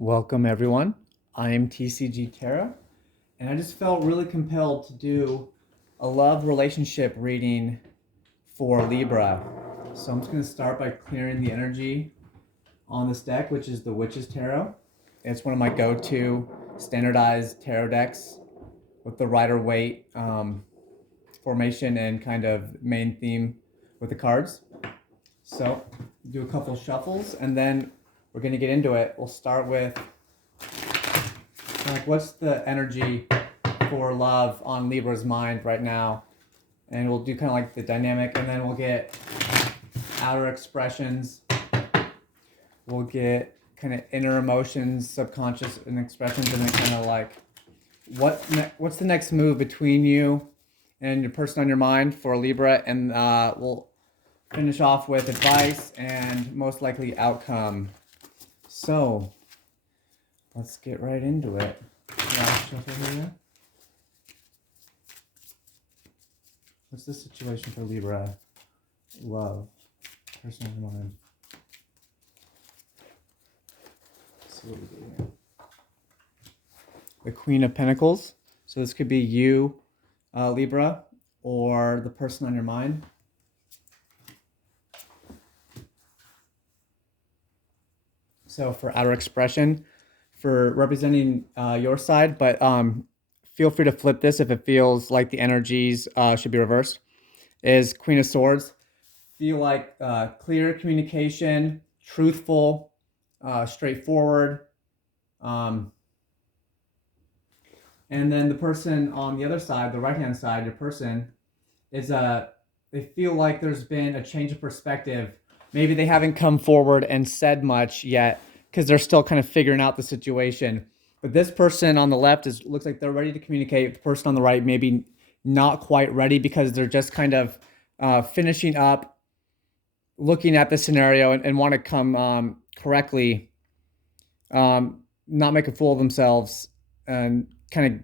Welcome everyone. I am TCG Tara, and I just felt really compelled to do a love relationship reading for Libra. So I'm just going to start by clearing the energy on this deck, which is the Witch's Tarot. It's one of my go-to standardized tarot decks with the Rider-Waite formation and kind of main theme with the cards. So do a couple shuffles and then we're going to get into it. We'll start with what's the energy for love on Libra's mind right now, and we'll do kind of like the dynamic, and then we'll get outer expressions, we'll get kind of inner emotions, subconscious and expressions, and then kind of like what's the next move between you and your person on your mind for Libra, and we'll finish off with advice and most likely outcome. So let's get right into it. Last shuffle here. What's the situation for Libra? Love. Personal mind. Let's see what we do here. The Queen of Pentacles. So this could be you, Libra, or the person on your mind. So for outer expression, for representing your side, but feel free to flip this if it feels like the energies should be reversed, is Queen of Swords. Feel like clear communication, truthful, straightforward. And then the person on the other side, the right-hand side, your person, is they feel like there's been a change of perspective. Maybe they haven't come forward and said much yet because they're still kind of figuring out the situation. But this person on the left looks like they're ready to communicate. The person on the right maybe not quite ready because they're just kind of finishing up, looking at the scenario and want to come correctly, not make a fool of themselves, and kind of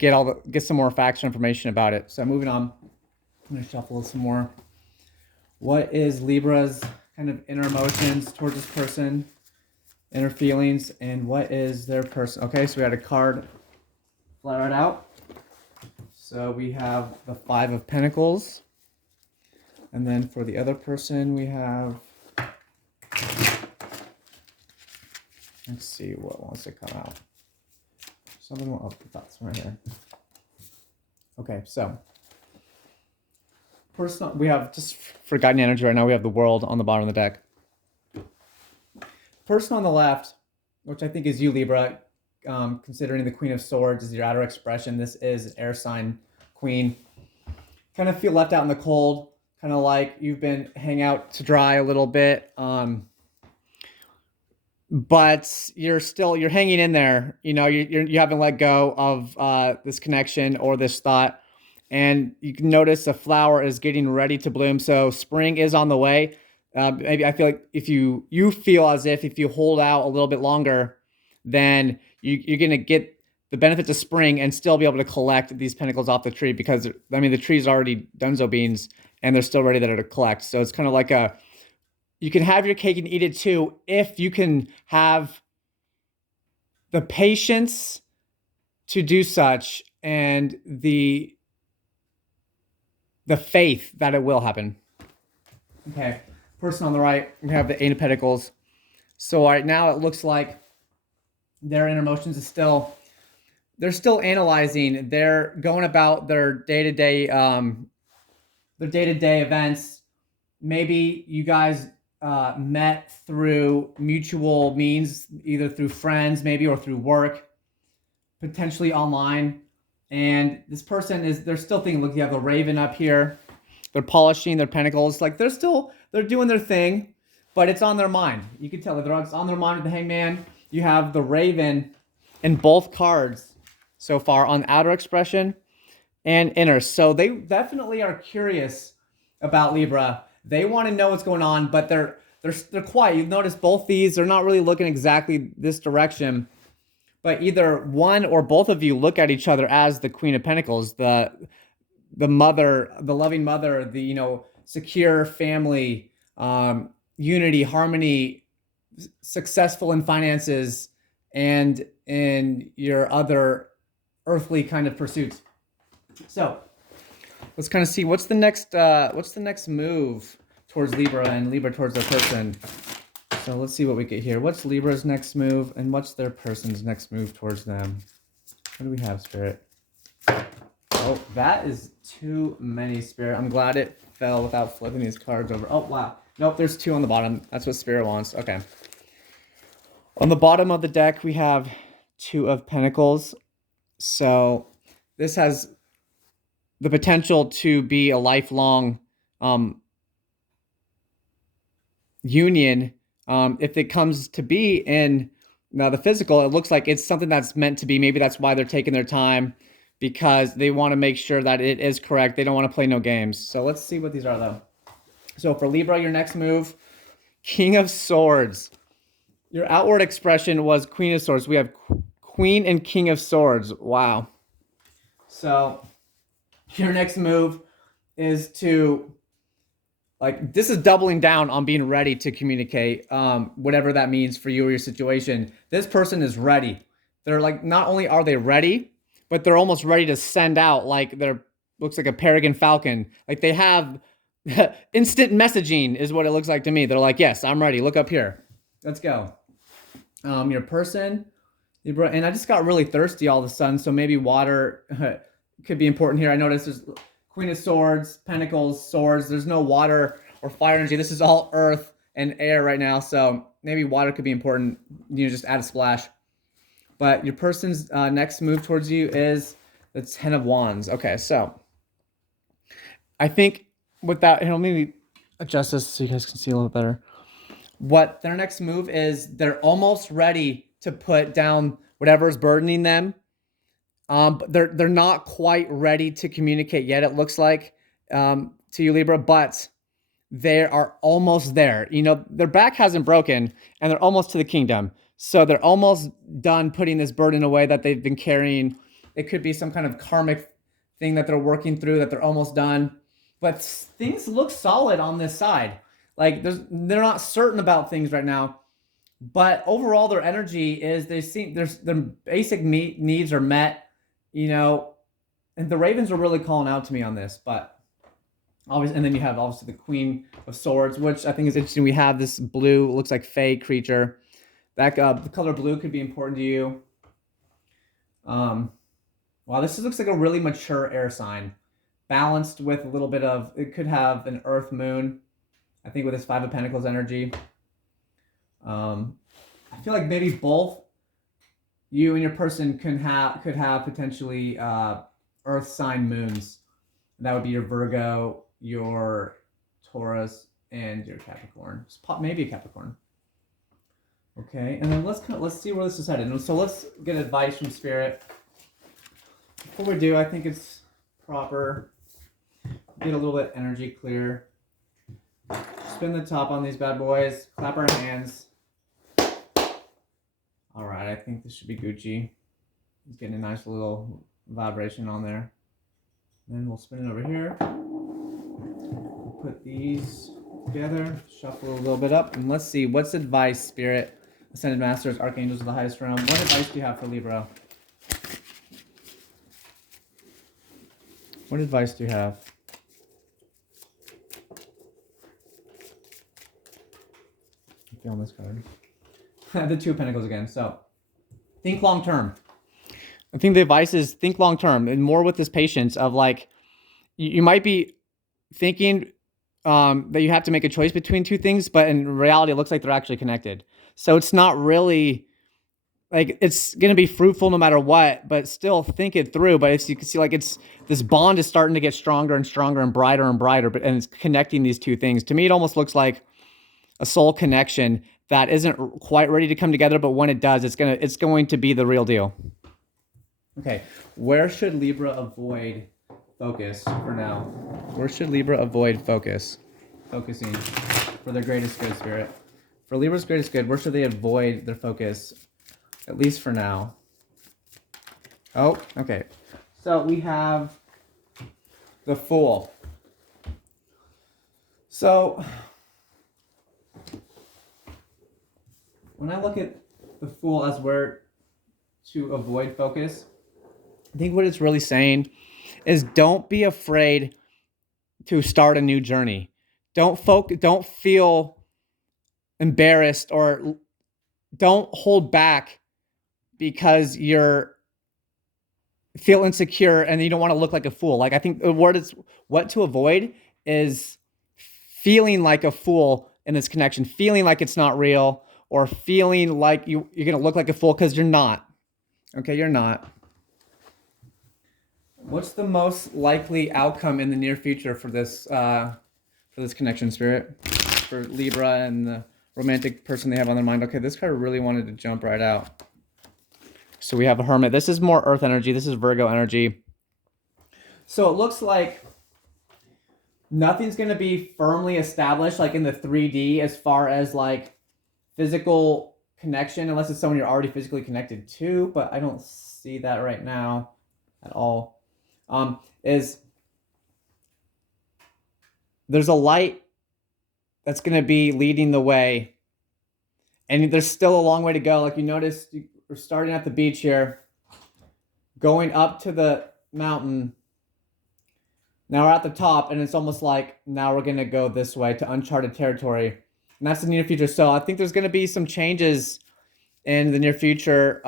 get some more factual information about it. So moving on, I'm gonna shuffle some more. What is Libra's kind of inner emotions towards this person, inner feelings, and what is their person? Okay, so we had a card fly right out. So we have the Five of Pentacles, and then for the other person we have, let's see what wants to come out. Something will up the thoughts right here. Okay, so personal, we have, just for guiding energy right now, we have the World on the bottom of the deck. Person on the left, which I think is you, Libra, considering the Queen of Swords is your outer expression. This is an air sign queen. Kind of feel left out in the cold, kind of like you've been hang out to dry a little bit. But you're hanging in there. You know, you haven't let go of this connection or this thought. And you can notice a flower is getting ready to bloom. So spring is on the way. Maybe I feel like if you feel as if you hold out a little bit longer, then you're going to get the benefits of spring and still be able to collect these pentacles off the tree, because I mean the tree's already dunzo beans and they're still ready there to collect. So it's kind of like you can have your cake and eat it too if you can have the patience to do such and the faith that it will happen. Okay, person on the right, we have the Eight of Pentacles. So right now it looks like their inner emotions is they're still analyzing. They're going about their day-to-day events. Maybe you guys met through mutual means, either through friends maybe or through work, potentially online. And this person they're still thinking, look, you have the Raven up here. They're polishing their pentacles. Like they're doing their thing, but it's on their mind. You can tell it's on their mind with the Hangman. You have the Raven in both cards so far on outer expression and inner. So they definitely are curious about Libra. They want to know what's going on, but they're quiet. You've noticed both these, they're not really looking exactly this direction. But either one or both of you look at each other as the Queen of Pentacles, the mother, the loving mother, the secure family, unity, harmony, successful in finances, and in your other earthly kind of pursuits. So let's kind of see what's the next move towards Libra and Libra towards their person. So let's see what we get here. What's Libra's next move and what's their person's next move towards them? What do we have, Spirit? Oh, that is too many, Spirit. I'm glad it fell without flipping these cards over. Oh, wow. Nope, there's 2 on the bottom. That's what Spirit wants. Okay. On the bottom of the deck, we have 2 of Pentacles. So this has the potential to be a lifelong union. If it comes to be in now the physical, it looks like it's something that's meant to be. Maybe that's why they're taking their time, because they want to make sure that it is correct. They don't want to play no games. So let's see what these are, though. So for Libra, your next move, King of Swords. Your outward expression was Queen of Swords. We have Queen and King of Swords. Wow. So your next move is to, like, this is doubling down on being ready to communicate, whatever that means for you or your situation. This person is ready. They're like, not only are they ready, but they're almost ready to send out, like, they're, looks like a peregrine falcon. Like, they have instant messaging is what it looks like to me. They're like, yes, I'm ready. Look up here. Let's go. Your person, Libra, and I just got really thirsty all of a sudden, so maybe water could be important here. I noticed there's Queen of Swords, Pentacles, Swords. There's no water or fire energy. This is all earth and air right now, so maybe water could be important. You know, just add a splash. But your person's next move towards you is the 10 of Wands. Okay, so I think with that, let me adjust this so you guys can see a little better. What their next move is, they're almost ready to put down whatever's burdening them. But they're not quite ready to communicate yet, it looks like, to you, Libra, but they are almost there. You know, their back hasn't broken, and they're almost to the kingdom. So they're almost done putting this burden away that they've been carrying. It could be some kind of karmic thing that they're working through, that they're almost done. But things look solid on this side. Like, they're not certain about things right now. But overall, their energy is, they seem, their basic needs are met, you know, and the Ravens are really calling out to me on this. But obviously, and then you have obviously the Queen of Swords, which I think is interesting. We have this blue, looks like Fae creature. That the color blue could be important to you. Wow, this looks like a really mature air sign, balanced with a little bit of, it could have an Earth Moon, I think, with this 5 of Pentacles energy. I feel like maybe both you and your person could have potentially Earth sign moons. That would be your Virgo, your Taurus, and your Capricorn. Maybe a Capricorn. Okay, and then let's see where this is headed. And so let's get advice from Spirit. Before we do, I think it's proper. Get a little bit energy clear. Spin the top on these bad boys. Clap our hands. All right, I think this should be Gucci. It's getting a nice little vibration on there. Then we'll spin it over here. We'll put these together, shuffle a little bit up, and let's see, what's advice, Spirit, Ascended Masters, Archangels of the highest realm. What advice do you have for Libra? What advice do you have? I'm feeling this card. The 2 of Pentacles again. So think long term. I think the advice is think long term, and more with this patience of, like, you might be thinking that you have to make a choice between 2 things, but in reality, it looks like they're actually connected. So it's not really like it's going to be fruitful no matter what, but still think it through. But as you can see, like, it's, this bond is starting to get stronger and stronger and brighter, but and it's connecting these 2 things. To me, it almost looks like a soul connection that isn't quite ready to come together, but when it does, it's going to be the real deal. Okay, where should Libra avoid focus for now? Where should Libra avoid focusing for their greatest good, Spirit? For Libra's greatest good, where should they avoid their focus, at least for now? Oh, okay. So we have the Fool. So when I look at the Fool as where to avoid focus. I think what it's really saying is don't be afraid to start a new journey. Don't feel embarrassed or don't hold back because you're feel insecure and you don't want to look like a fool. Like I think the word is what to avoid is feeling like a fool in this connection, feeling like it's not real, or feeling like you're gonna look like a fool because you're not. Okay, you're not. What's the most likely outcome in the near future for this connection, Spirit? For Libra and the romantic person they have on their mind. Okay, this card really wanted to jump right out. So we have a Hermit. This is more Earth energy. This is Virgo energy. So it looks like nothing's going to be firmly established like in the 3D as far as like physical connection, unless it's someone you're already physically connected to, but I don't see that right now at all. Is there's a light that's going to be leading the way, and there's still a long way to go. Like you notice, we're starting at the beach here, going up to the mountain. Now we're at the top, and it's almost like now we're going to go this way to uncharted territory. And that's the near future. So I think there's going to be some changes in the near future.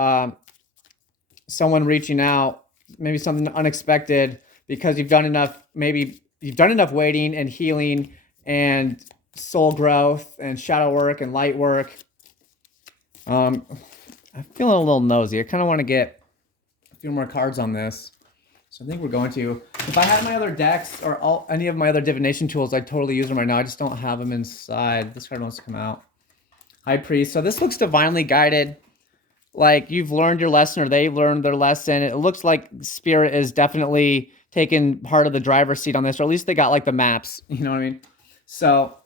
Someone reaching out, maybe something unexpected, because you've done enough, maybe you've done enough waiting and healing and soul growth and shadow work and light work. I'm feeling a little nosy. I kind of want to get a few more cards on this. So I think we're going to. If I had my other decks or any of my other divination tools, I'd totally use them right now. I just don't have them inside. This card wants to come out. High Priest. So this looks divinely guided. Like you've learned your lesson or they've learned their lesson. It looks like Spirit is definitely taking part of the driver's seat on this, or at least they got like the maps. You know what I mean? So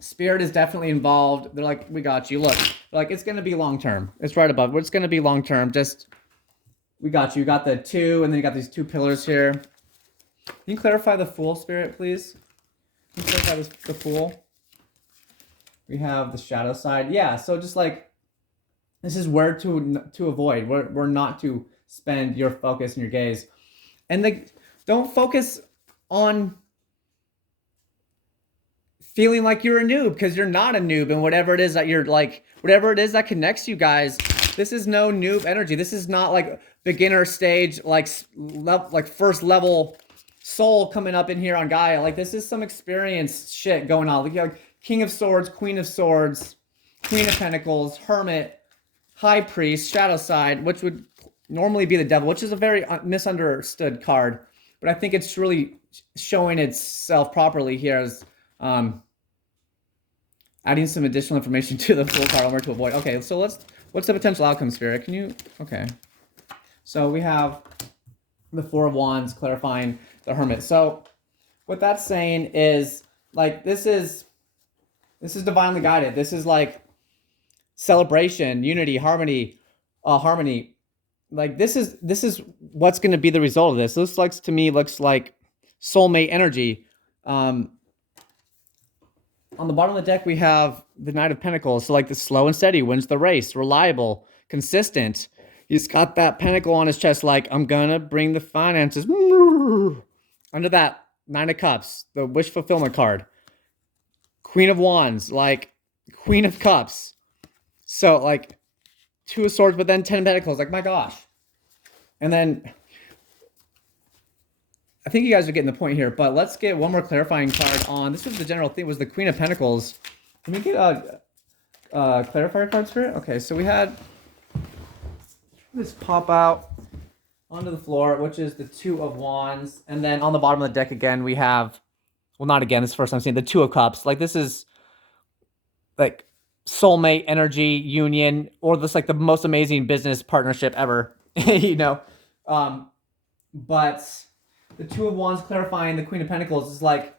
Spirit is definitely involved. They're like, we got you. Look, like it's going to be long term. It's right above. It's going to be long term. Just, we got you. You got the 2, and then you got these 2 pillars here. Can you clarify the Fool, Spirit, please? Can you clarify the Fool? We have the shadow side. Yeah, so just like, this is where to avoid, where not to spend your focus and your gaze. And don't focus on feeling like you're a noob, because you're not a noob. And whatever it is that you're like, whatever it is that connects you guys, this is no noob energy. This is not like beginner stage, like first level soul coming up in here on Gaia. Like this is some experienced shit going on. Like, you know, King of Swords, Queen of Swords, Queen of Pentacles, Hermit, High Priest, Shadow Side, which would normally be the Devil, which is a very misunderstood card. But I think it's really showing itself properly here as adding some additional information to the Fool card on where to avoid. Okay, so what's the potential outcome, Spirit? Can you, okay. So we have the 4 of Wands clarifying the Hermit. So what that's saying is, like, this is divinely guided. This is like celebration, unity, harmony. Like this is what's going to be the result of this. This looks like soulmate energy. On the bottom of the deck, we have the Knight of Pentacles. So like the slow and steady wins the race, reliable, consistent. He's got that pentacle on his chest, like, I'm gonna bring the finances. Under that, 9 of Cups, the wish fulfillment card. Queen of Wands, like Queen of Cups. So like 2 of Swords, but then 10 of Pentacles. Like, my gosh. And then I think you guys are getting the point here, but let's get one more clarifying card on. This was the general theme, was the Queen of Pentacles. Can we get a clarifier card, Spirit? Okay, so we had this pop out onto the floor, which is the 2 of Wands. And then on the bottom of the deck again, we have, well, not again, this is the first time seeing the 2 of Cups. Like, this is like soulmate energy, union, or this like the most amazing business partnership ever, you know? But the 2 of Wands clarifying the Queen of Pentacles is like,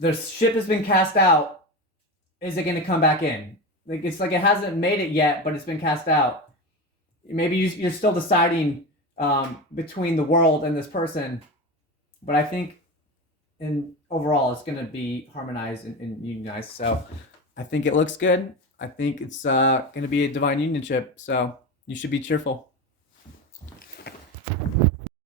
the ship has been cast out. Is it going to come back in? Like, it's like it hasn't made it yet, but it's been cast out. Maybe you're still deciding between the world and this person, but I think overall it's going to be harmonized and unionized. So I think it looks good. I think it's going to be a divine unionship. So You should be cheerful.